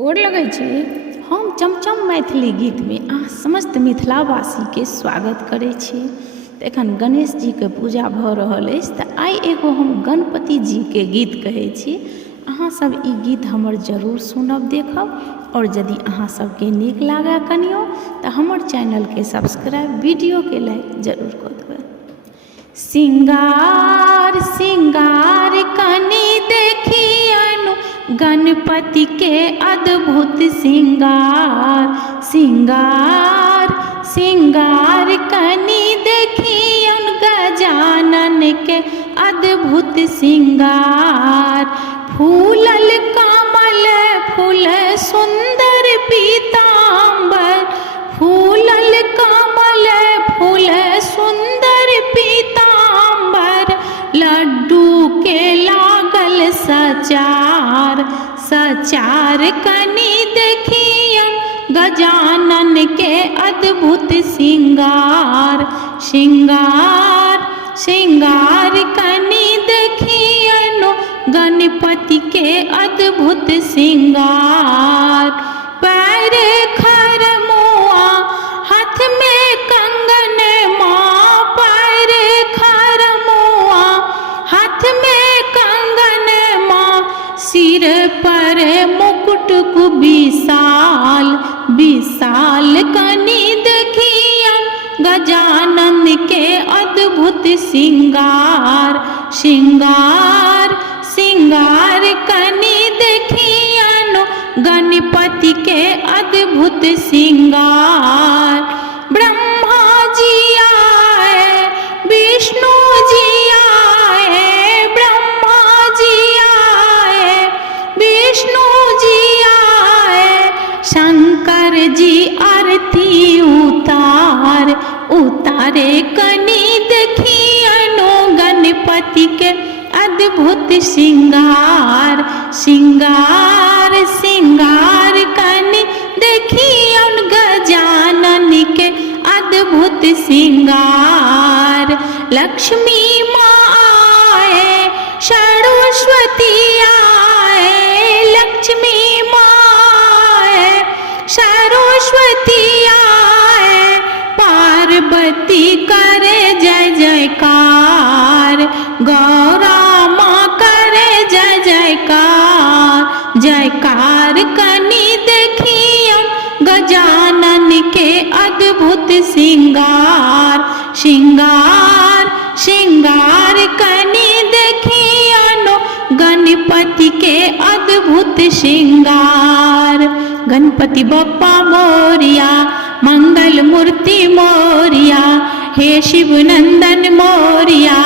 गोर लगै छी। हम चमचम मैथिली गीत में अहाँ समस्त मिथिलावासी के स्वागत करै छी। तऽ एखन गणेश जी के पूजा भऽ रहल अछि, तऽ आइ एगो हम गणपति जी के गीत कहै छी। अहाँ सब ई गीत हमर जरूर सुनब, देखब, और यदि अहाँ सबके नीक लागे कनियो तऽ हमर चैनल के सब्सक्राइब, वीडियो के लाइक जरूर कऽ देबै। सिंगार सिंगार कनी देखियनु गणपति के अद्भुत सिंगार। सिंगार सिंगार कनी देखियन गजानन के अद्भुत सिंगार। फूलल कमल फूल सुंदर पीतांबर, फूलल कमल फूल सुंदर पीतांबर। लड्डू के लागल सचार, सचार कनी देखियन गजानन के अद्भुत सिंगार। सिंगार सिंगार कनी देखियन गणपति के अद्भुत सिंगार। पैर खरमुआ हाथ में कंगन माँ, पैर खरमुआ हाथ में कंगन माँ। सिर पर मुकुट कु विशाल, विशाल कनी देखियन गजानन के अद्भुत सिंगार। सिंगार सिंगार कनी देखियन गणपति के अद्भुत सिंगार। ब्रह्मा जी आए, विष्णु जी आए, ब्रह्मा जी आए, विष्णु जी आए। शंकर जी आरती उतार, उतारे कनी देखियनो गणपति के अद्भुत सिंगार। सिंगार सिंगार कनी देखियन गजानन के अद्भुत सिंगार। लक्ष्मी माँ आए, सरस्वती आए, लक्ष्मी माँ आए, सरस्वती आए। पार्वती करे जय जयकार, गौरा माँ करे जय जयकार। जयकार कनी देखियन गजानन के अद्भुत सिंगार। सिंगार सिंगार कनी देखियन गणपति के अद्भुत सिंगार। गणपति बप्पा मोरिया, मंगल मूर्ति मोरिया, हे शिव नंदन मोरिया,